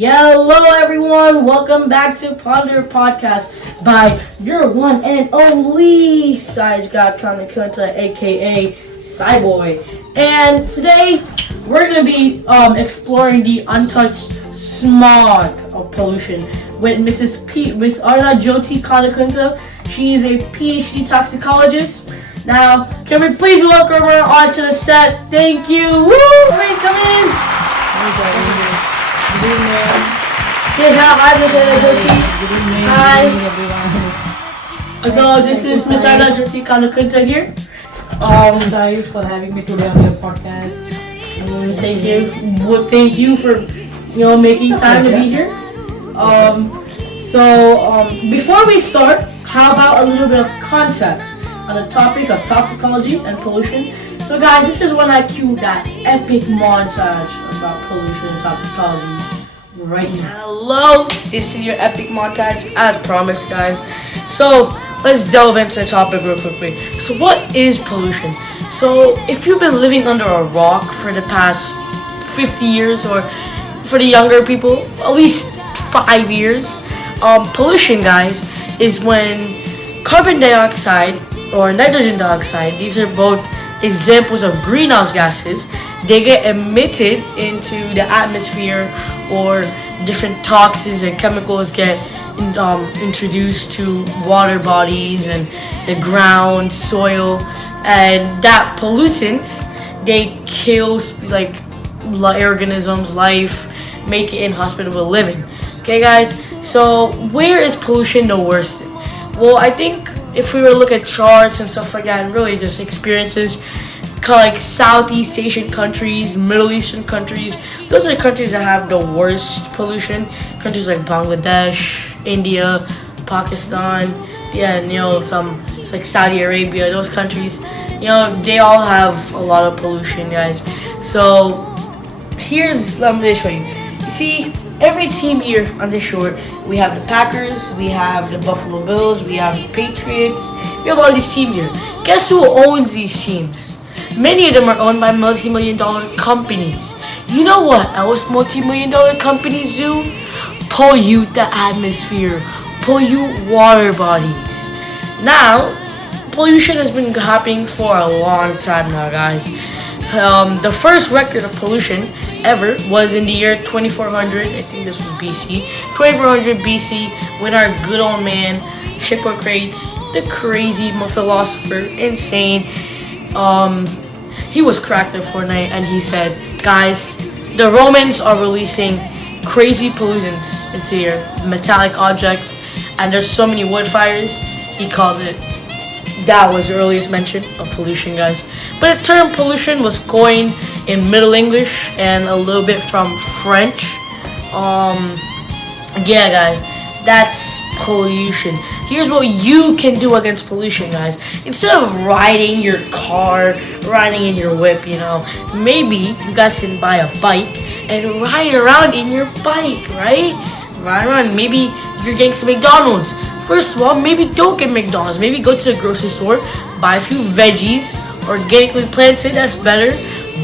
Hello everyone, welcome back to Ponder Podcast by your one and only Side God Kanakunta, aka Cyboy. And today we're gonna be exploring the untouched smog of pollution with Miss Arna Jyoti Kanakunta. She is a PhD toxicologist. Now, can we please welcome her onto the set? Thank you. Woo! Hey, come in. Good evening. Hey, hi, Miss Arna Jyoti. Good evening. Hi. Good evening, everyone. So this is Miss Arna Jyoti Kanakunta here. Sorry for having me today on your podcast. Thank you. Well, thank you for making time to be here. Before we start, how about a little bit of context on the topic of toxicology and pollution? So guys, this is when I cue that epic montage about pollution and toxicology right now. Hello, this is your epic montage as promised, guys. So let's delve into the topic real quickly. So what is pollution? So if you've been living under a rock for the past 50 years, or for the younger people, at least 5 years, pollution, guys, is when carbon dioxide or nitrogen dioxide, these are both examples of greenhouse gases, they get emitted into the atmosphere, or different toxins and chemicals get introduced to water bodies and the ground, soil, and that pollutants, they kill like organisms, life, make it inhospitable living. Okay, guys, so where is pollution the worst? Well, I think if we were to look at charts and stuff like that, and really just experiences, like Southeast Asian countries, Middle Eastern countries, those are the countries that have the worst pollution. Countries like Bangladesh, India, Pakistan, some it's like Saudi Arabia, those countries, they all have a lot of pollution, guys. So let me show you. You see, every team here on this shore, we have the Packers, we have the Buffalo Bills, we have the Patriots, we have all these teams here. Guess who owns these teams? Many of them are owned by multi-million-dollar companies. You know what else multi-million-dollar companies do? Pollute the atmosphere, pollute water bodies. Now, pollution has been happening for a long time now, guys. The first record of pollution ever was in the year 2400. I think this was BC. 2400 BC, when our good old man Hippocrates, the crazy philosopher, insane, he was cracked at Fortnite, and he said, guys, the Romans are releasing crazy pollutants into your metallic objects, and there's so many wood fires. He called it. That was the earliest mention of pollution, guys. But the term pollution was coined in Middle English and a little bit from French. Yeah, guys, that's pollution. Here's what you can do against pollution, guys. Instead of riding your car, riding in your whip, maybe you guys can buy a bike and ride around in your bike, right? Ride around. Maybe you're getting some McDonald's. First of all, maybe don't get McDonald's. Maybe go to the grocery store, buy a few veggies, organically planted, that's better.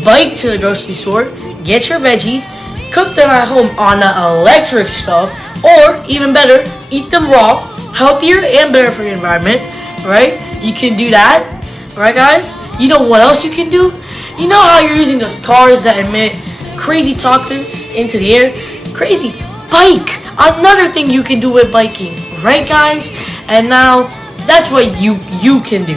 Bike to the grocery store, get your veggies, cook them at home on the electric stove, or even better, eat them raw, healthier and better for the environment, right? You can do that, right, guys? You know what else you can do? You know how you're using those cars that emit crazy toxins into the air? Crazy. Bike. Another thing you can do with biking, right, guys? And now that's what you can do.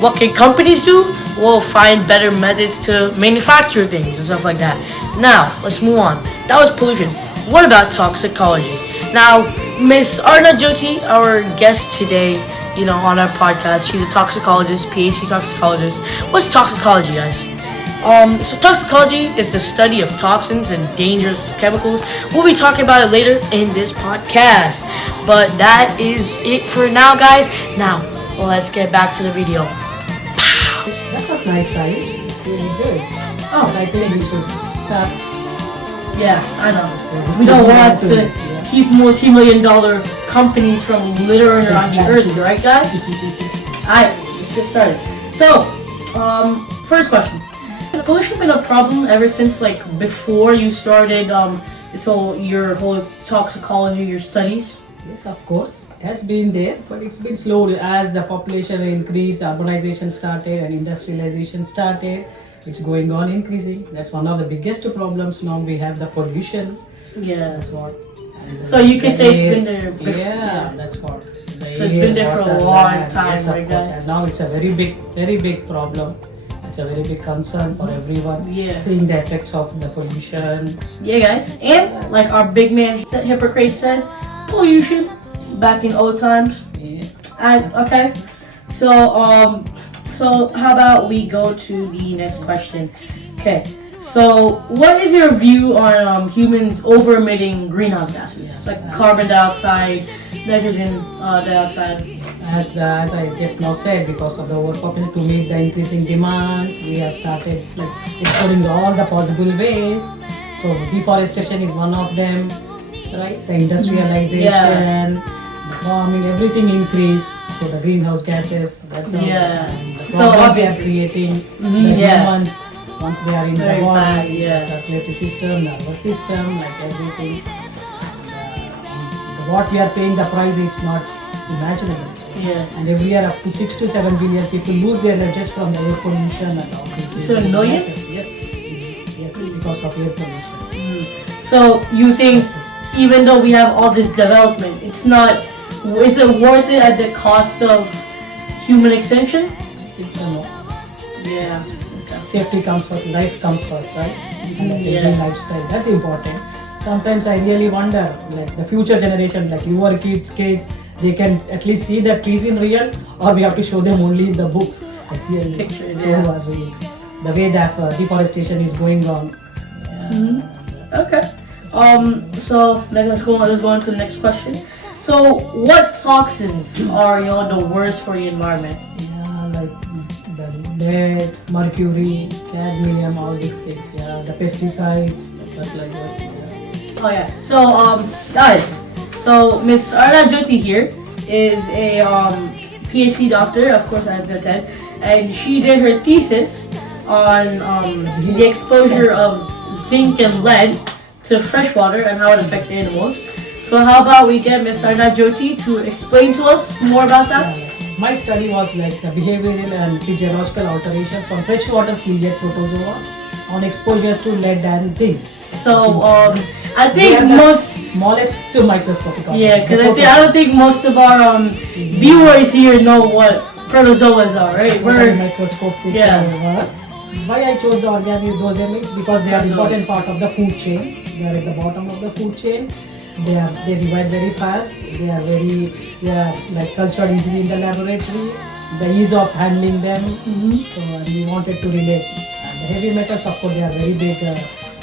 What can companies do? Well, find better methods to manufacture things and stuff like that. Now, let's move on. That was pollution. What about toxicology? Now, Miss Arna Jyoti, our guest today, on our podcast, she's a toxicologist, PhD toxicologist. What's toxicology, guys? So toxicology is the study of toxins and dangerous chemicals. We'll be talking about it later in this podcast. But that is it for now, guys. Now, let's get back to the video. That was nice, size. It's really good. Oh, I think we should start. Yeah, I know. We don't want to keep multi-million-dollar companies from littering around the earth, right, guys? Alright, let's get started. So, first question. Has pollution been a problem ever since, before you started So your whole toxicology, your studies. Yes, of course. It has been there, but it's been slow as the population increased, urbanization started, and industrialization started. It's going on increasing. That's one of the biggest problems now. We have the pollution. Yeah. That's what. And So you can the say it's air- been there. Yeah, that's what. The So it's been there for a water, long land, time, yes, of right, course. guys? And now it's a very big problem. It's a very big concern for everyone. Yeah. Seeing the effects of the pollution. Yeah, guys. And like our big man Hippocrates said, pollution back in old times. Yeah. And okay, so how about we go to the next question? Okay, so what is your view on humans over emitting greenhouse gases like carbon dioxide, nitrogen dioxide? As I just now said, because of the overpopulation, to meet the increasing demands, we have started like exploring all the possible ways. So deforestation is one of them, right? The industrialization, the farming, everything increased. So the greenhouse gases, that's all. Yeah. And the So problems they are obviously- creating. Mhm, The yeah. humans, once they are in Very the body, bad, yeah. the circulatory system, nervous system, like everything. What we are paying the price, it's not imaginable. Yeah. And every year up to 6 to 7 billion people lose their lives just from the air pollution and all this. 7 million? Yes, yes, because of air pollution. So you think even though we have all this development, it's not. Is it worth it at the cost of human extinction? It's a no. Yeah. Safety comes first, life comes first, right? And the Yeah. daily lifestyle, that's important. Sometimes I really wonder, like the future generation, like your kids, they can at least see the trees in real, or we have to show them only in the books. Like really, Pictures, so yeah. real. The way that deforestation is going on. Okay. So let's go on to the next question. So what toxins are the worst for the environment? Yeah, like the lead, mercury, cadmium, all these things. Yeah, the pesticides, fertilizers. Yeah. Oh yeah. So guys, so Miss Arna Jyoti here is a PhD doctor. Of course, I have the TED, and she did her thesis on the exposure of zinc and lead to freshwater and how it affects animals. So how about we get Miss Arna Jyoti to explain to us more about that? My study was like the behavioral and physiological alterations on freshwater ciliate protozoa on exposure to lead and zinc. So I They think are the most smallest microscopic yeah, because organisms. I don't think most of our viewers here know what protozoas are, right? We're microscopic. Yeah. Why I chose the organisms? Because they are Protozoas. important part of the food chain. They are at the bottom of the food chain. They divide very fast. They are like cultured easily in the laboratory. The ease of handling them. So we wanted to relate. And the heavy metals, of course, they are very big.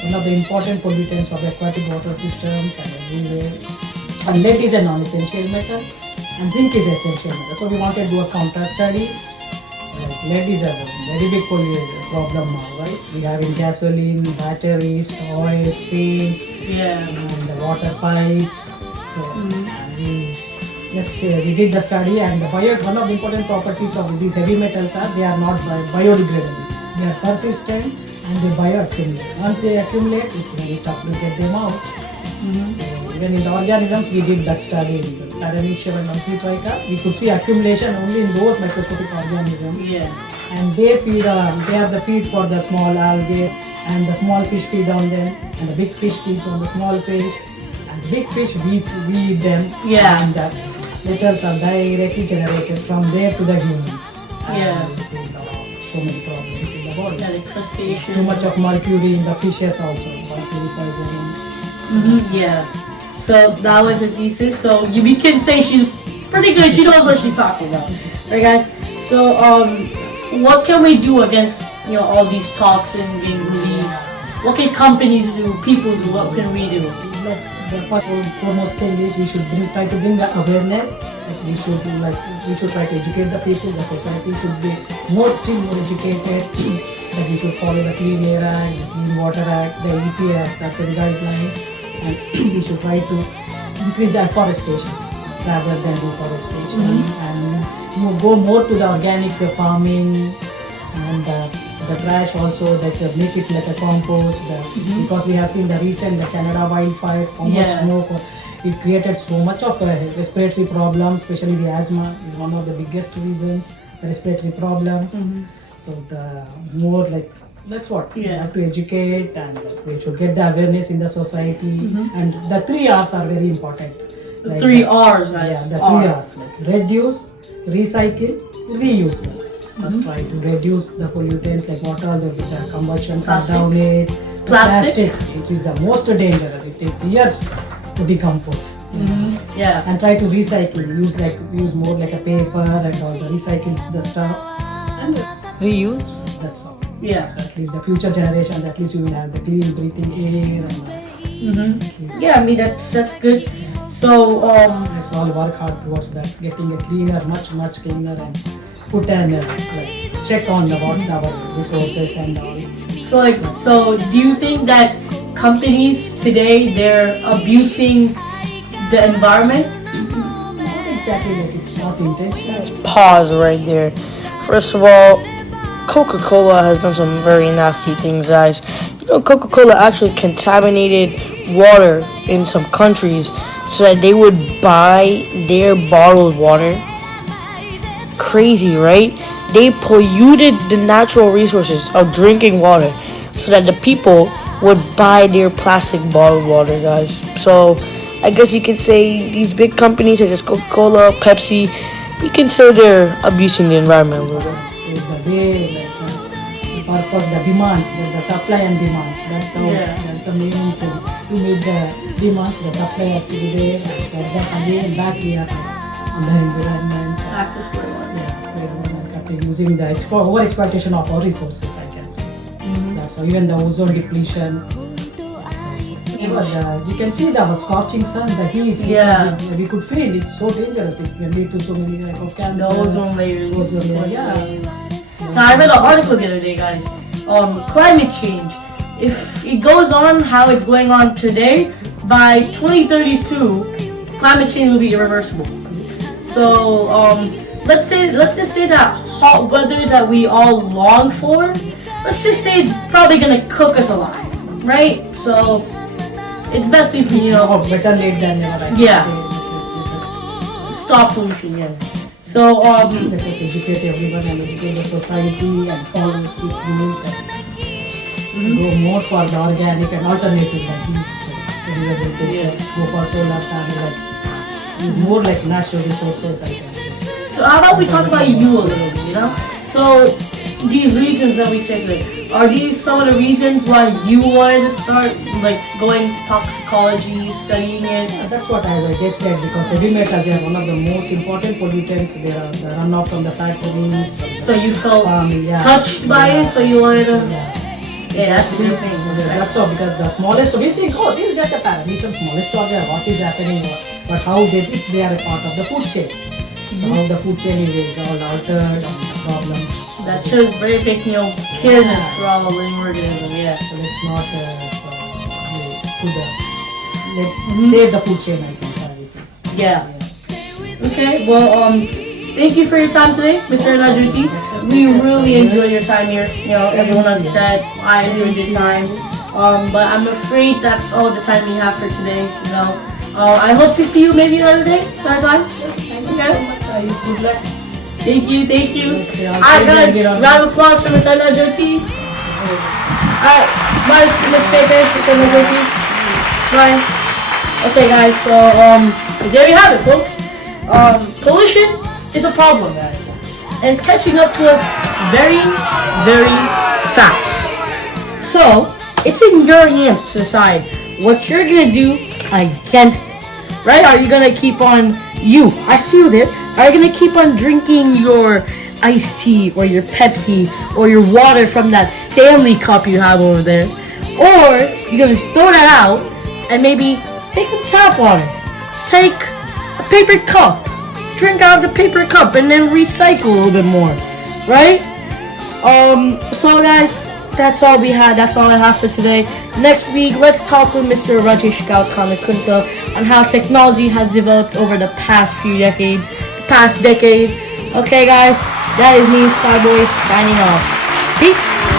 One of the important pollutants of aquatic water systems and everywhere. And lead is a non-essential metal, and zinc is essential metal. So we wanted to do a contrast study. Like lead is a very big problem now, right? We have in gasoline, batteries, oils, paints, Yeah. and the water pipes. So we we did the study, and one of the important properties of these heavy metals are they are not biodegradable. They are persistent and they bioaccumulate. Once they accumulate, it's very tough to get them out. So even in the organisms, we did that study in the Paramecium and Amphitryca. We could see accumulation only in those microscopic organisms. Yeah. And they have the feed for the small algae, and the small fish feed on them, and the big fish feeds on the small fish, and the big fish we eat them. Yeah. And the metals are directly generated from there to the humans. Yeah. And we see so many problems in the body. Yeah, like crustaceans. Too much of mercury in the fishes also, mercury poisoning. Yeah. So that was her thesis. So we can say she's pretty good. She knows what she's talking about. Right, guys. So what can we do against all these toxins being released? What can companies do? People do? What can we do? The first foremost thing is we should try to bring the awareness. We should try to educate the people. The society should be still more educated. That we should follow the Clean Air Act, the Clean Water Act, the EPA certain guidelines, and we should try to increase the afforestation rather than deforestation, and go more to the organic farming and the the trash also, that make it like a compost. Because we have seen the recent the Canada wildfires, how much Yeah. smoke. It created so much of respiratory problems, especially the asthma is one of the biggest reasons. The respiratory problems. So the more like that's what we Yeah. have to educate, and we should get the awareness in the society. And the 3 R's are very important. The Like three R's, guys. Yeah, the 3 R's, like reduce, recycle, reuse them. Let's try to reduce the pollutants like water, the combustion, cut Plastic. down it. The Plastic. which is the most dangerous. It takes years to decompose. Yeah. And try to recycle. Use more like a paper and all the recycles the stuff and reuse. That's all. Yeah. At least the future generations, at least we will have the clean breathing air. And, Yeah, I mean that's good. So let's all work hard towards that, getting a cleaner, much cleaner, and put an like check on about our resources and all. so do you think that companies today they're abusing the environment? Not exactly, like it's not intentional. Pause right there. First of all, Coca-Cola has done some very nasty things, guys. You know, Coca-Cola actually contaminated water in some countries so that they would buy their bottled water. Crazy, right? They polluted the natural resources of drinking water so that the people would buy their plastic bottled water, guys. So I guess you could say these big companies such as Coca-Cola, Pepsi, we can say they're abusing the environment a little bit. Is the way, like the purpose, the demands, the supply and demands. That's how. Yeah. That's the main thing. To meet the demands, the supply has to be there. And for that again, back we are on the environment. Back to square one. Using the over exploitation of our resources, I can say. That's how even the ozone depletion. You can see the scorching sun, the heat. Yeah. We could feel it's so dangerous. It can lead to so many type of cancer. The ozone layers. Ozone layer, yeah. Now I read an article the other day, guys. Climate change. If it goes on how it's going on today, by 2032, climate change will be irreversible. So let's just say that hot weather that we all long for, let's just say it's probably gonna cook us alive, right? So it's best if we, Better late than never. I can Yeah. say. stop pollution. Yeah. So Let us educate everyone and educate the society and follow strict rules and go more for the organic and alternative like these. Everyone will take go for solar panel, like use more like natural resources. I guess. So how about we talk about you a little bit, you know? So these reasons that we say today, are these some of the reasons why you wanted to start like going to toxicology, studying it? That's what I just said, because heavy metals are one of the most important pollutants. They are the runoff from the factories. So you felt Yeah. touched by it, so you wanted to. Yeah. Yeah, that's a good thing. That's all, because the smallest, we think, oh, this is just a parameter, smallest organ, what is happening, but how they are a part of the food chain. So how the food chain is all altered, and problems. That shows very big, careness for all the living organisms. Yeah. So let's not let's save the food chain, I think. Yeah. Okay. Well, thank you for your time today, Mr. Najuti. We really enjoyed your time here. Everyone on set, I enjoyed your time. But I'm afraid that's all the time we have for today. I hope to see you maybe another day, another time. Okay. Good luck. Thank you. Alright, guys, round of applause for Mr. Najuti. Alright, bye, Miss Pepe, Mr. Najuti. Bye. Okay, guys. So there you have it, folks. Pollution is a problem, guys, and it's catching up to us very, very fast. So it's in your hands to decide what you're gonna do against it. Right? Are you gonna keep on? I see you there. Are you gonna keep on drinking your iced tea or your Pepsi or your water from that Stanley cup you have over there, or you're gonna throw that out and maybe take some tap water, take a paper cup, drink out of the paper cup, and then recycle a little bit more, right? So guys, that's all we had. That's all I have for today. Next week, let's talk with Mr. Rajesh Kanakunta on how technology has developed over the past few decades, past decade. Okay, guys, that is me, Cyboy, signing off. Peace.